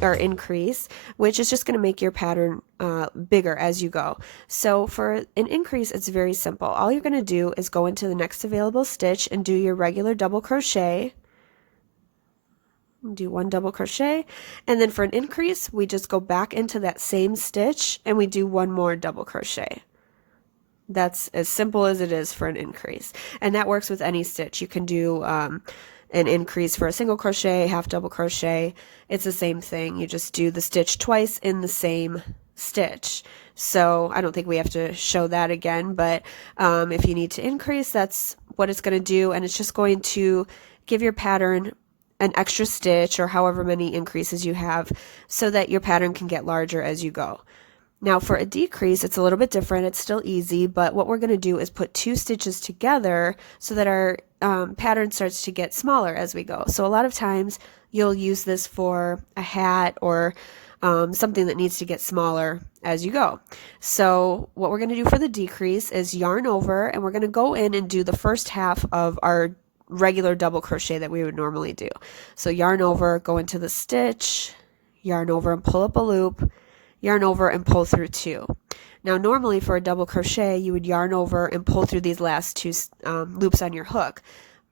or increase, which is just going to make your pattern bigger as you go. So for an increase, it's very simple. All you're going to do is go into the next available stitch and do your regular double crochet. Do one double crochet, and then for an increase, we just go back into that same stitch and we do one more double crochet. That's as simple as it is for an increase, and that works with any stitch. You can do an increase for a single crochet, half double crochet. It's the same thing. You just do the stitch twice in the same stitch. So I don't think we have to show that again, but if you need to increase, that's what it's going to do, and it's just going to give your pattern an extra stitch or however many increases you have so that your pattern can get larger as you go. Now for a decrease, it's a little bit different. It's still easy, but what we're going to do is put 2 stitches together so that our pattern starts to get smaller as we go. So a lot of times you'll use this for a hat or something that needs to get smaller as you go. So what we're going to do for the decrease is yarn over, and we're going to go in and do the first half of our regular double crochet that we would normally do. So yarn over, go into the stitch, yarn over and pull up a loop, yarn over and pull through 2. Now normally for a double crochet you would yarn over and pull through these last 2 loops on your hook,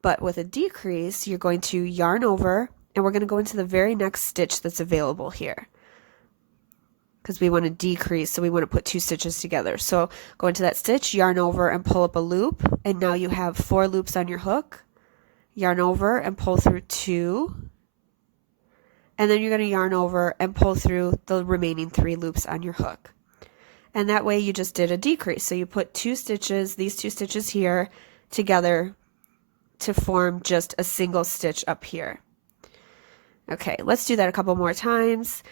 but with a decrease you're going to yarn over and we're going to go into the very next stitch that's available here, because we want to decrease, so we want to put 2 stitches together. So go into that stitch, yarn over and pull up a loop, and now you have 4 loops on your hook. Yarn over and pull through 2, and then you're going to yarn over and pull through the remaining 3 loops on your hook. And that way you just did a decrease. So you put 2 stitches, these 2 stitches here, together to form just a single stitch up here. Okay, let's do that a couple more times.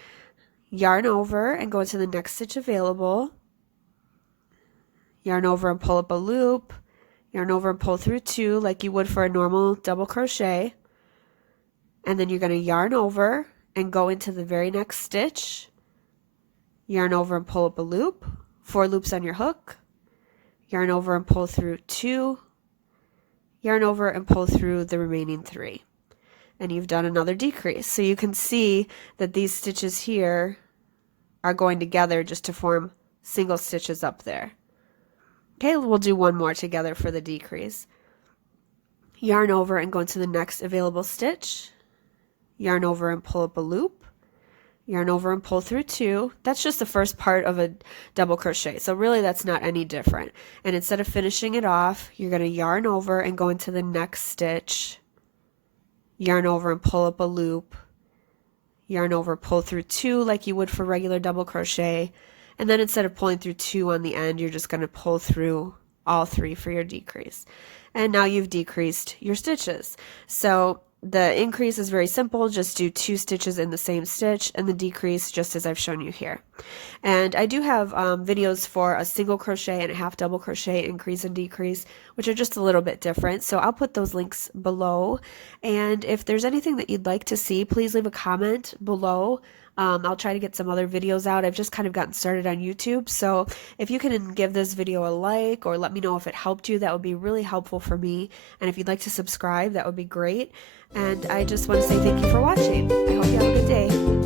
Yarn over and go into the next stitch available. Yarn over and pull up a loop. Yarn over and pull through 2 like you would for a normal double crochet, and then you're going to yarn over and go into the very next stitch, yarn over and pull up a loop, 4 loops on your hook, yarn over and pull through 2, yarn over and pull through the remaining 3, and you've done another decrease. So you can see that these stitches here are going together just to form single stitches up there. Okay, we'll do one more together for the decrease. Yarn over and go into the next available stitch, yarn over and pull up a loop, yarn over and pull through 2. That's just the first part of a double crochet, so really that's not any different. And instead of finishing it off, you're going to yarn over and go into the next stitch, yarn over and pull up a loop, yarn over, pull through 2 like you would for regular double crochet, and then instead of pulling through 2 on the end, you're just going to pull through all 3 for your decrease. And now you've decreased your stitches. So the increase is very simple, just do 2 stitches in the same stitch, and the decrease just as I've shown you here. And I do have videos for a single crochet and a half double crochet increase and decrease, which are just a little bit different, so I'll put those links below. And if there's anything that you'd like to see, please leave a comment below. I'll try to get some other videos out. I've just kind of gotten started on YouTube, so if you can give this video a like or let me know if it helped you, that would be really helpful for me. And if you'd like to subscribe, that would be great. And I just want to say thank you for watching. I hope you have a good day.